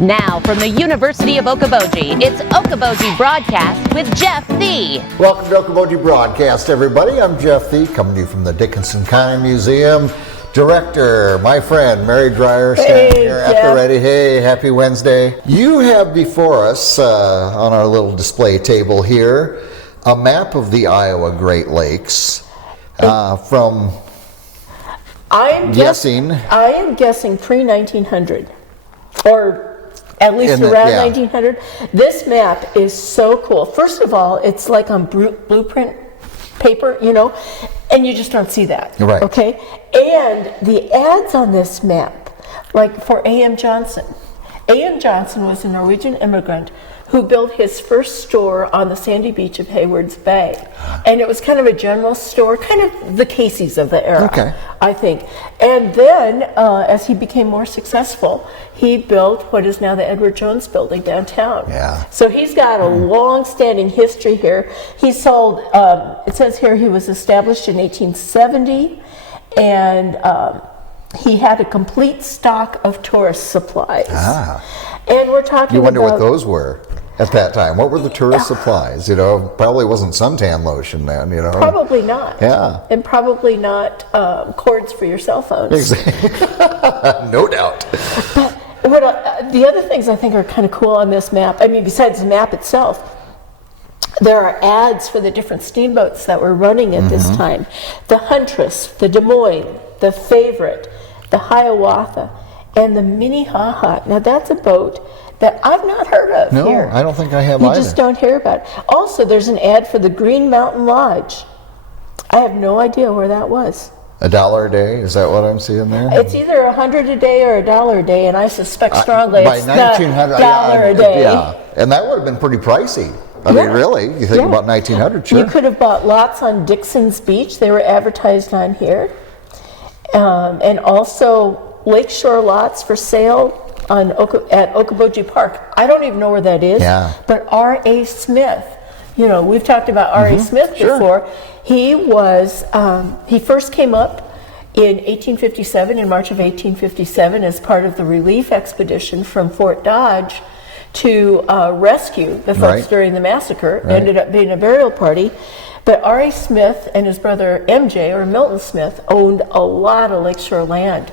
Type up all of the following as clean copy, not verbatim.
Now, from the University of Okoboji, it's Okoboji Broadcast with Jeff Thee. Welcome to Okoboji Broadcast, everybody. I'm Jeff Thee, coming to you from the Dickinson County Museum. Director, my friend, Mary Dreier, standing here at the ready. Hey, happy Wednesday. You have before us, on our little display table here, a map of the Iowa Great Lakes from, I am guessing pre-1900, or at least around 1900. This map is so cool. First of all, it's like on blueprint paper, you know, and you just don't see that. Right. Okay? And the ads on this map, like for A.M. Johnson. A.M. Johnson was a Norwegian immigrant who built his first store on the sandy beach of Haywards Bay. And it was kind of a general store, kind of the Casey's of the era, I think. And then, as he became more successful, he built what is now the Edward Jones Building downtown. Yeah. So he's got a long-standing history here. He sold, it says here he was established in 1870, and he had a complete stock of tourist supplies. And we're talking about... You wonder what those were at that time. What were the tourist supplies? You know, probably wasn't suntan lotion then, you know. Probably not. Yeah. And probably not cords for your cell phones. Exactly. No doubt. But the other things I think are kind of cool on this map, I mean, besides the map itself, there are ads for the different steamboats that were running at this time. The Huntress, the Des Moines, the Favorite, the Hiawatha, and the Minnehaha. Now that's a boat that I've not heard of here. No, I don't think I have either. You just don't hear about it. Also, there's an ad for the Green Mountain Lodge. I have no idea where that was. $1 a day? Is that what I'm seeing there? It's either $100 a day or $1 a day, and I suspect strongly by it's $1,900 $1 a day. Yeah, and that would have been pretty pricey. I mean, really, you think about $1,900, sure. You could have bought lots on Dixon's Beach. They were advertised on here. And also lakeshore lots for sale on at Okoboji Park. I don't even know where that is. But R.A. Smith, you know, we've talked about R.A. Smith before. He was, he first came up in 1857, in March of 1857, as part of the relief expedition from Fort Dodge to rescue the folks during the massacre. Ended up being a burial party. But R.A. Smith and his brother M.J., or Milton Smith, owned a lot of lakeshore land.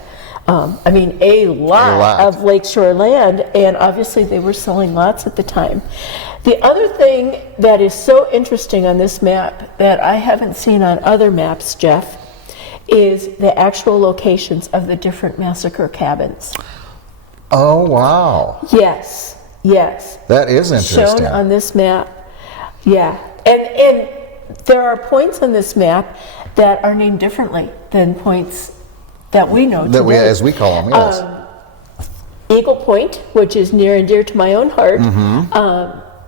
I mean, a lot of lakeshore land, and obviously they were selling lots at the time. The other thing that is so interesting on this map that I haven't seen on other maps, Jeff, is the actual locations of the different massacre cabins. Oh, wow. Yes, yes. That is interesting. Shown on this map, yeah. And there are points on this map that are named differently than points that we know today. As we call them, yes. Eagle Point, which is near and dear to my own heart,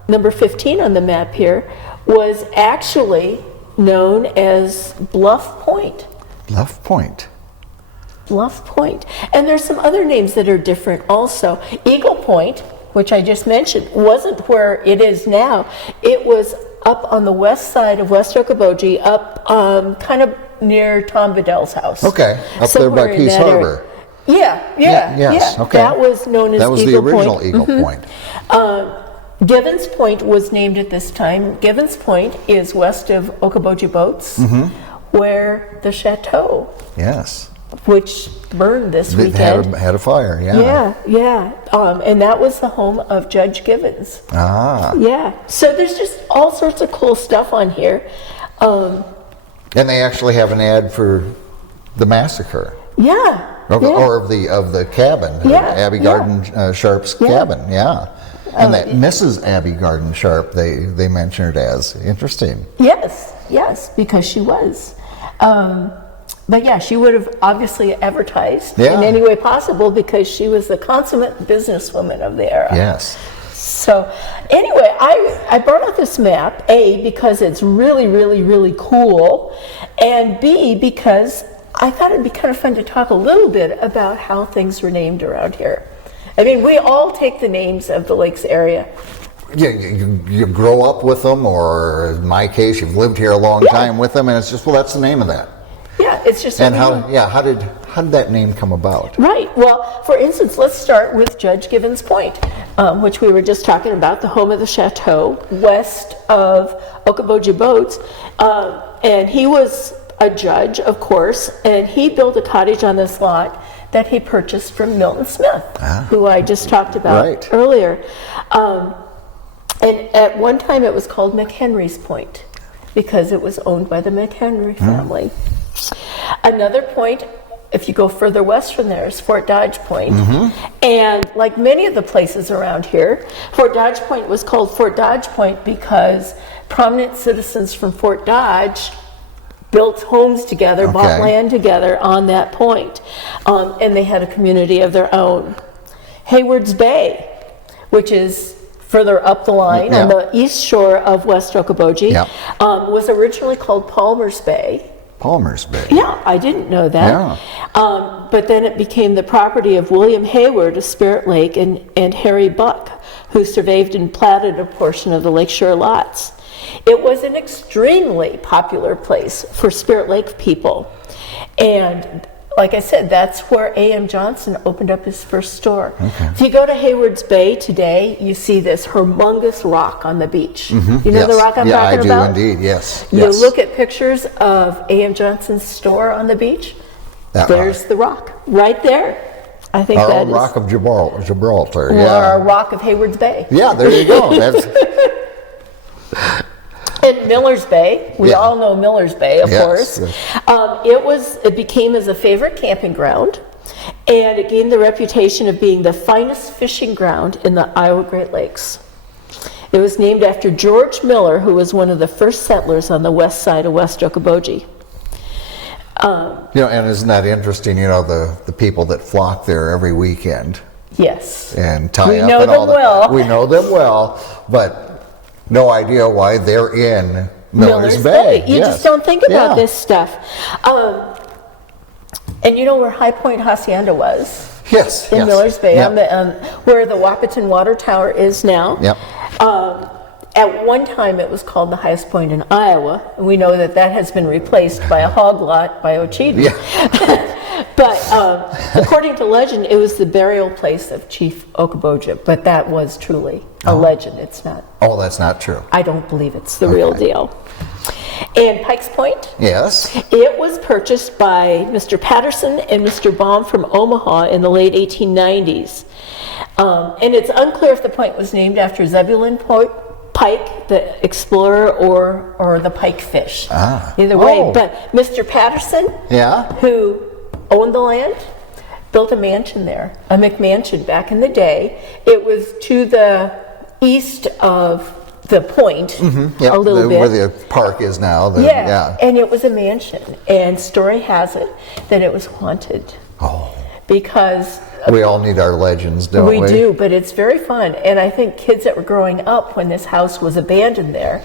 number 15 on the map here, was actually known as Bluff Point. Bluff Point. Bluff Point. And there's some other names that are different also. Eagle Point, which I just mentioned, wasn't where it is now. It was up on the west side of West Okoboji, up kind of near Tom Vidal's house. Okay, up there by Peace Harbor. Yeah. Okay. That was known as Eagle Point. That was the original Eagle Point. Givens Point was named at this time. Givens Point is west of Okoboji Boats, where the chateau, which burned this weekend, had a fire. And that was the home of Judge Givens. So there's just all sorts of cool stuff on here. And they actually have an ad for the massacre. Or of the cabin, Abby Garden Sharp's cabin. And that Mrs. Abby Garden Sharp, they mention it as. Interesting. Yes, because she was. But yeah, she would have obviously advertised in any way possible because she was the consummate businesswoman of the era. So anyway, I brought out this map, A, because it's really, really, really cool, and B, because I thought it'd be kind of fun to talk a little bit about how things were named around here. I mean, we all take the names of the lakes area. You grow up with them, or in my case, you've lived here a long time with them, and it's just, well, that's the name of that. Yeah, it's just. And how did that name come about? Right. Well, for instance, let's start with Judge Gibbons Point, which we were just talking about, the home of the chateau west of Okoboji Boats. And he was a judge, of course, and he built a cottage on this lot that he purchased from Milton Smith, who I just talked about earlier. And at one time it was called McHenry's Point because it was owned by the McHenry family. Another point, if you go further west from there, is Fort Dodge Point. And like many of the places around here, Fort Dodge Point was called Fort Dodge Point because prominent citizens from Fort Dodge built homes together, bought land together on that point. And they had a community of their own. Hayward's Bay, which is further up the line on the east shore of West Okoboji, was originally called Palmer's Bay. Palmer's Bay. Yeah, I didn't know that. But then it became the property of William Hayward of Spirit Lake and Harry Buck, who surveyed and platted a portion of the lakeshore lots. It was an extremely popular place for Spirit Lake people. And like I said, that's where A.M. Johnson opened up his first store. If you go to Hayward's Bay today, you see this humongous rock on the beach. You know the rock I'm talking about? Yeah, I do indeed, yes. You look at pictures of A.M. Johnson's store on the beach, there's the rock right there. I think our that own is Rock of Gibraltar. or our Rock of Hayward's Bay. Yeah, there you go. And Miller's Bay, we all know Miller's Bay, of course. It became as a favorite camping ground, and it gained the reputation of being the finest fishing ground in the Iowa Great Lakes. It was named after George Miller, who was one of the first settlers on the west side of West Okoboji. And isn't that interesting? The people that flock there every weekend. Yes. And tie we up know and all them well. that. We know them well, but no idea why they're in Miller's Bay. You just don't think about this stuff. And you know where High Point Hacienda was? Yes. In Miller's Bay, where the Wahpeton Water Tower is now. At one time, it was called the highest point in Iowa, and we know that has been replaced by a hog lot by Ocheyedan. But according to legend, it was the burial place of Chief Okoboji, but that was truly a legend. It's not. Oh, that's not true. I don't believe it's the real deal. And Pikes Point? Yes. It was purchased by Mr. Patterson and Mr. Baum from Omaha in the late 1890s. And it's unclear if the point was named after Zebulon Pike, the explorer, or the pike fish. Either way, but Mr. Patterson, who owned the land, built a mansion there, a McMansion back in the day. It was to the east of the point, a little bit. Where the park is now. And it was a mansion. And story has it that it was haunted. Because we all need our legends, don't we? We do, but it's very fun. And I think kids that were growing up when this house was abandoned there,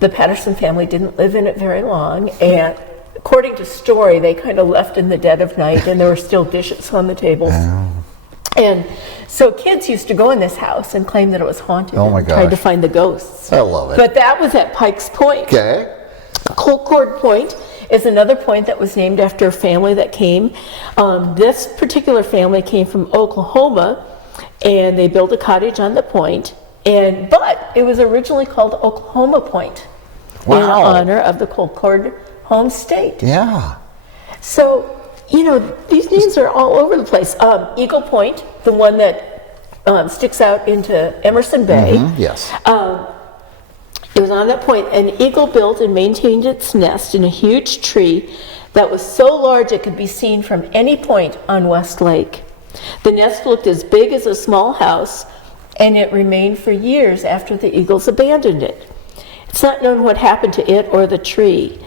the Patterson family didn't live in it very long. And according to story, they kind of left in the dead of night and there were still dishes on the tables. And so kids used to go in this house and claim that it was haunted and tried to find the ghosts. I love it. But that was at Pikes Point. Colcord Point is another point that was named after a family that came. This particular family came from Oklahoma, and they built a cottage on the point. But it was originally called Oklahoma Point in honor of the Colcord home state. So, these names are all over the place. Eagle Point, the one that sticks out into Emerson Bay. It was on that point. An eagle built and maintained its nest in a huge tree that was so large it could be seen from any point on West Lake. The nest looked as big as a small house, and it remained for years after the eagles abandoned it. It's not known what happened to it or the tree.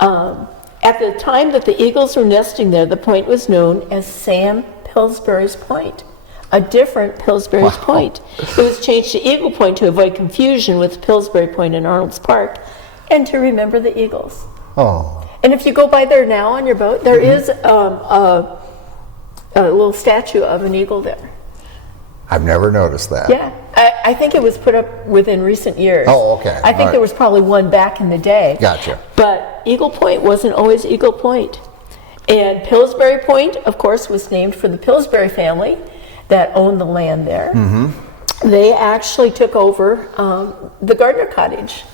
At the time that the eagles were nesting there, the point was known as Sam Pillsbury's Point, a different Pillsbury's Point. It was changed to Eagle Point to avoid confusion with Pillsbury Point in Arnold's Park and to remember the eagles. And if you go by there now on your boat, there is a little statue of an eagle there. I've never noticed that. I think it was put up within recent years. I think there was probably one back in the day. Gotcha. But Eagle Point wasn't always Eagle Point. And Pillsbury Point, of course, was named for the Pillsbury family that owned the land there. They actually took over the Gardner Cottage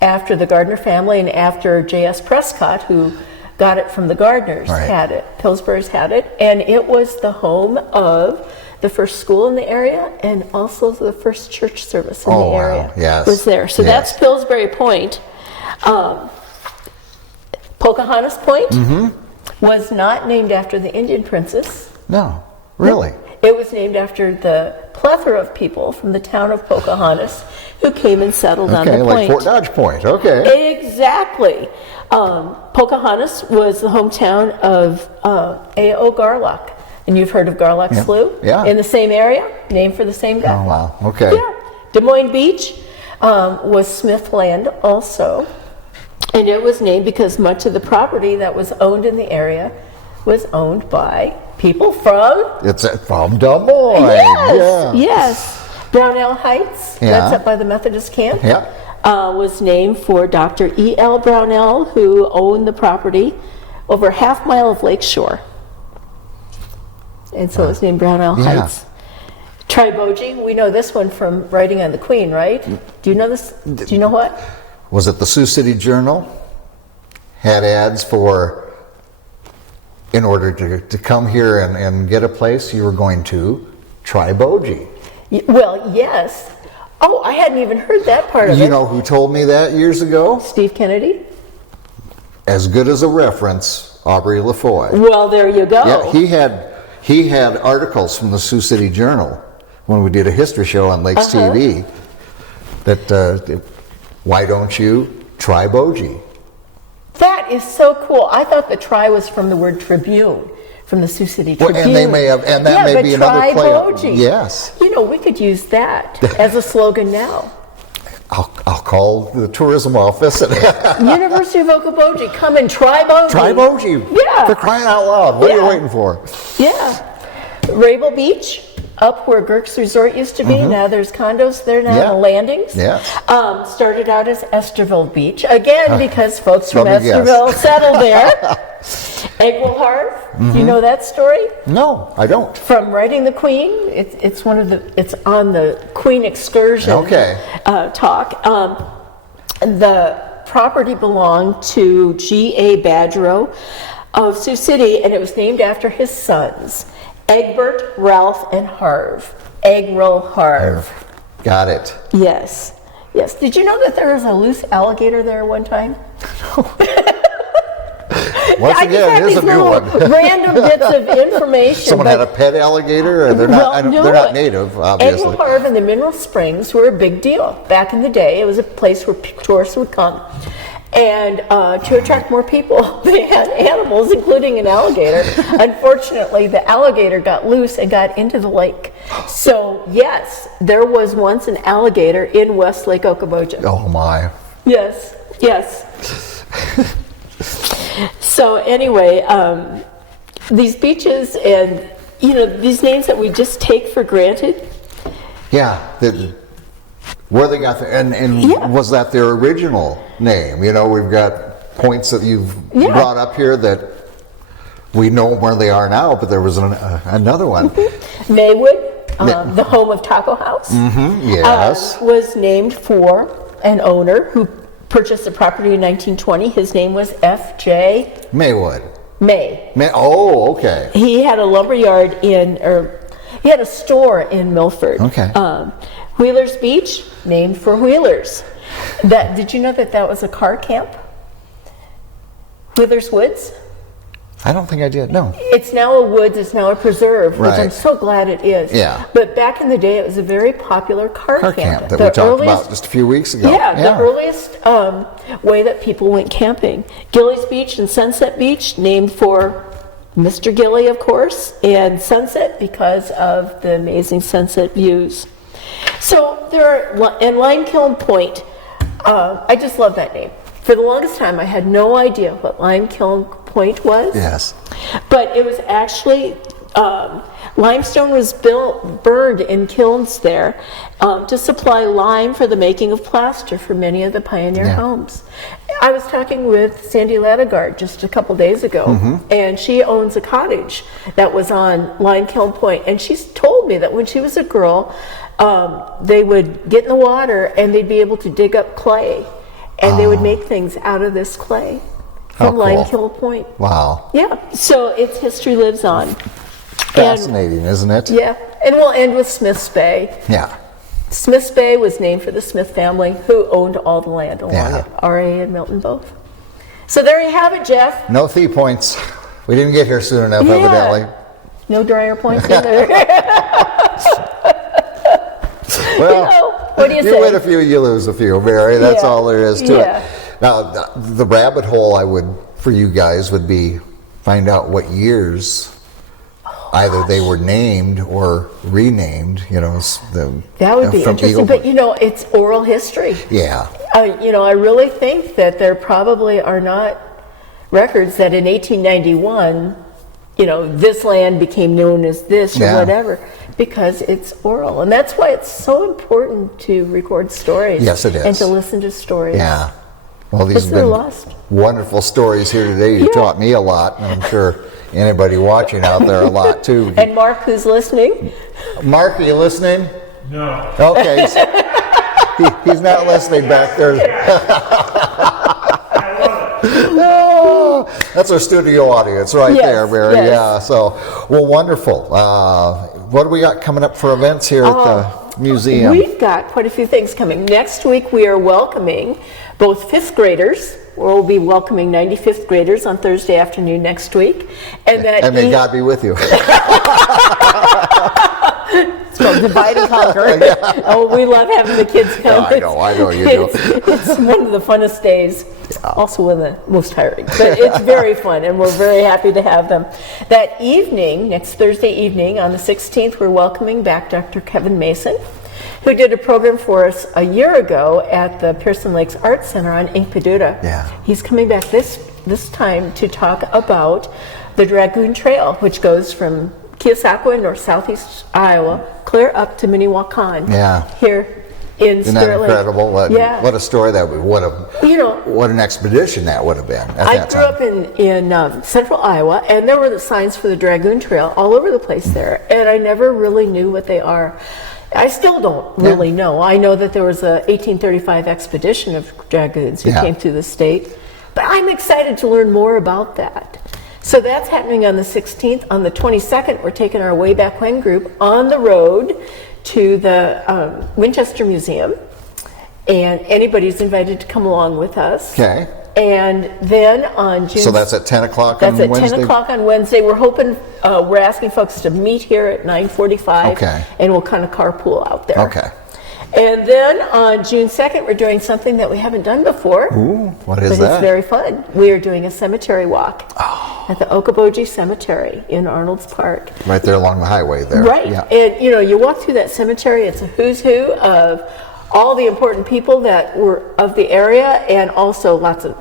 after the Gardner family and after J.S. Prescott, who got it from the Gardners, had it. Pillsbury's had it. And it was the home of the first school in the area and also the first church service in the area. Yes. Was there. So that's Pillsbury Point. Pocahontas Point was not named after the Indian princess. No, really? It was named after the plethora of people from the town of Pocahontas who came and settled on the point. Okay, like Fort Dodge Point, okay. Exactly. Pocahontas was the hometown of A.O. Garlock. And you've heard of Garlock Slough? Yeah. In the same area, named for the same guy. Oh, wow, okay. Yeah. Des Moines Beach was Smith land also. And it was named because much of the property that was owned in the area was owned by people from... It's from Des Moines. Yes. Brownell Heights, that's up by the Methodist camp, was named for Dr. E.L. Brownell, who owned the property over a half mile of lakeshore. And so it's named Brownell Heights. Triboji, we know this one from writing on the Queen, right? Do you know this? Do you know what? Was it the Sioux City Journal? Had ads for, in order to come here and get a place, you were going to Triboji. Well, yes. Oh, I hadn't even heard that part of it. You know who told me that years ago? Steve Kennedy? As good as a reference, Aubrey LaFoy. Well, there you go. Yeah, he had articles from the Sioux City Journal when we did a history show on Lakes TV that why don't you try Boji? That is so cool. I thought the try was from the word Tribune, from the Sioux City Tribune. Well, and they may have, and that may be another play. Boji. Yes. You know, we could use that as a slogan now. I'll call the tourism office. University of Okoboji, come and try Boji. Try Boji. Yeah. For crying out loud. What are you waiting for? Yeah. Rabel Beach, up where Girk's Resort used to be. Now there's condos there now, the landings. Yeah. Started out as Esterville Beach, again, because folks from Esterville settled there. Egwell Harve, you know that story? No, I don't. From Writing the Queen, it's on the Queen excursion talk. The property belonged to G.A. Badgerow of Sioux City, and it was named after his sons, Egbert, Ralph, and Harve. Eggroll Harve. Got it. Yes. Yes. Did you know that there was a loose alligator there one time? Once again, here's a new one. Random bits of information. Someone had a pet alligator, and they're not native, obviously. Eggroll Harve and the Mineral Springs were a big deal back in the day. It was a place where tourists would come. And to attract more people, they had animals, including an alligator. Unfortunately, the alligator got loose and got into the lake. So, yes, there was once an alligator in West Lake Okoboji. Oh, my. Yes, yes. So, anyway, these beaches and, these names that we just take for granted. Yeah. Where they got was that their original name? We've got points that you've brought up here that we know where they are now, but there was another one. Maywood, the home of Taco House, yes, was named for an owner who purchased the property in 1920. His name was F.J. Maywood. May. Oh, okay. He had a lumberyard he had a store in Milford. Okay. Wheeler's Beach, named for Wheelers. Did you know that was a car camp? Wheeler's Woods? I don't think I did, no. It's now a woods, it's now a preserve, which I'm so glad it is. Yeah. But back in the day, it was a very popular car camp. That we talked about just a few weeks ago. Yeah, the earliest way that people went camping. Gillies Beach and Sunset Beach, named for Mr. Gilly, of course, and Sunset because of the amazing sunset views. So and Limekiln Point, I just love that name. For the longest time, I had no idea what Limekiln Point was. Yes. But it was actually, limestone was burned in kilns there to supply lime for the making of plaster for many of the pioneer homes. I was talking with Sandy Ladegard just a couple days ago, and she owns a cottage that was on Limekiln Point, and she's told me that when she was a girl, they would get in the water and they'd be able to dig up clay, and they would make things out of this clay from Limekiln Point. Wow. Yeah, so its history lives on. Fascinating, isn't it? Yeah, and we'll end with Smith's Bay. Yeah. Smith's Bay was named for the Smith family, who owned all the land along it, R.A. and Milton both. So there you have it, Jeff. No fee points. We didn't get here soon enough, evidently. No Dreier points either. Well, what do you say? You win a few, you lose a few, Mary. That's all there is to Yeah. it. Now, the rabbit hole for you guys would be find out what years either they were named or renamed, That would be interesting, but it's oral history. Yeah. I really think that there probably are not records that in 1891, this land became known as this or whatever, because it's oral. And that's why it's so important to record stories. Yes, it is. And to listen to stories. Yeah. Well, these have been wonderful stories here today. You taught me a lot, and I'm sure anybody watching out there a lot too. And Mark, who's listening? Mark, are you listening? No. Okay. He's not listening back there. Oh, that's our studio audience right there, Mary. Yes. Yeah. So, well, wonderful. What do we got coming up for events here at the museum? We've got quite a few things coming. Next week we are welcoming both 5th graders. We'll be welcoming 95th graders on Thursday afternoon next week. And may God be with you. It's called Divide and Conquer. Oh, we love having the kids come. I know you do. It's one of the funnest days. Also one of the most tiring. But it's very fun, and we're very happy to have them. That evening, next Thursday evening, on the 16th, we're welcoming back Dr. Kevin Mason, who did a program for us a year ago at the Pearson Lakes Arts Center on Inkpaducah. Yeah. He's coming back this time to talk about the Dragoon Trail, which goes from Keosauqua in north southeast Iowa, clear up to Minnewacan. Yeah. Here in Isn't that Sterling. incredible? What a story that would what an expedition that would have been at I that grew time. up in central Iowa, and there were the signs for the Dragoon Trail all over the place there, and I never really knew what they are. I still don't really know. I know that there was a 1835 expedition of dragoons who came through the state, but I'm excited to learn more about that. So that's happening on the 16th. On the 22nd, we're taking our Way Back When group on the road to the Winchester Museum, and anybody's invited to come along with us. Okay. And then on June... So that's at 10 o'clock on Wednesday? That's at 10 Wednesday? o'clock on Wednesday. We're hoping, we're asking folks to meet here at 9:45. Okay. And we'll kind of carpool out there. Okay. And then on June 2nd, we're doing something that we haven't done before. Ooh, what is but that? It's very fun. We are doing a cemetery walk at the Okoboji Cemetery in Arnold's Park. Right there along the highway there. Right. Yeah. And, you walk through that cemetery, it's a who's who of all the important people that were of the area, and also lots of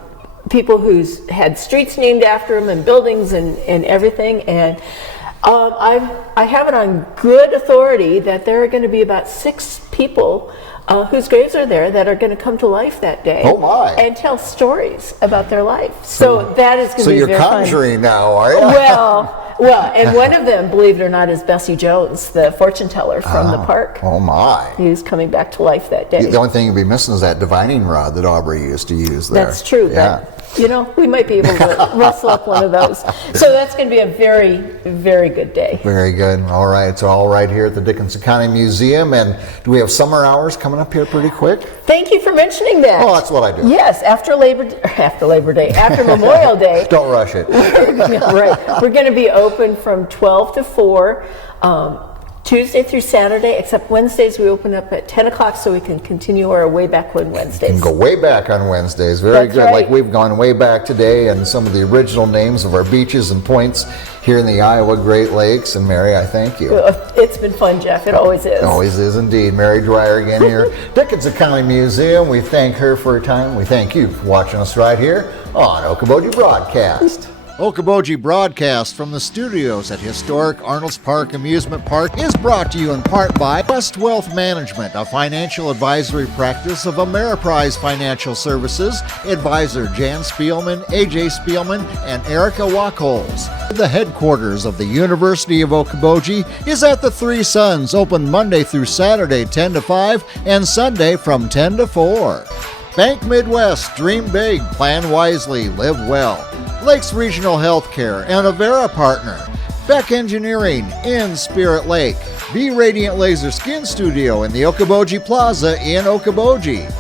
people who's had streets named after them and buildings and everything. And I have it on good authority that there are going to be about 6 people whose graves are there that are going to come to life that day. Oh my. And tell stories about their life. So that is going to be very fun. So you're conjuring now, are you? Well, and one of them, believe it or not, is Bessie Jones, the fortune teller from the park. Oh my. Who's coming back to life that day. The only thing you'd be missing is that divining rod that Aubrey used to use there. That's true. Yeah. But, we might be able to rustle up one of those. So that's going to be a very, very good day. Very good. All right. It's all right here at the Dickinson County Museum. And do we have summer hours coming up here pretty quick? Thank you for mentioning that. Oh, that's what I do. Yes, after Memorial Day. Don't rush it. Right. We're going to be open from 12 to 4. Tuesday through Saturday, except Wednesdays we open up at 10 o'clock so we can continue our Way Back When Wednesdays. You can go way back on Wednesdays. Very That's good. right. Like we've gone way back today, and some of the original names of our beaches and points here in the Iowa Great Lakes. And Mary, I thank you. It's been fun, Jeff. It always is. It always is indeed. Mary Dreier again here. Dickinson County Museum. We thank her for her time. We thank you for watching us right here on Okoboji Broadcast. Okoboji Broadcast from the studios at historic Arnold's Park Amusement Park is brought to you in part by West Wealth Management, a financial advisory practice of Ameriprise Financial Services. Advisor Jan Spielman, AJ Spielman, and Erica Wachholz. The headquarters of the University of Okoboji is at the Three Sons, open Monday through Saturday 10 to 5 and Sunday from 10 to 4. Bank Midwest, dream big, plan wisely, live well. Lakes Regional Healthcare and Avera Partner. Beck Engineering in Spirit Lake. Be Radiant Laser Skin Studio in the Okoboji Plaza in Okoboji.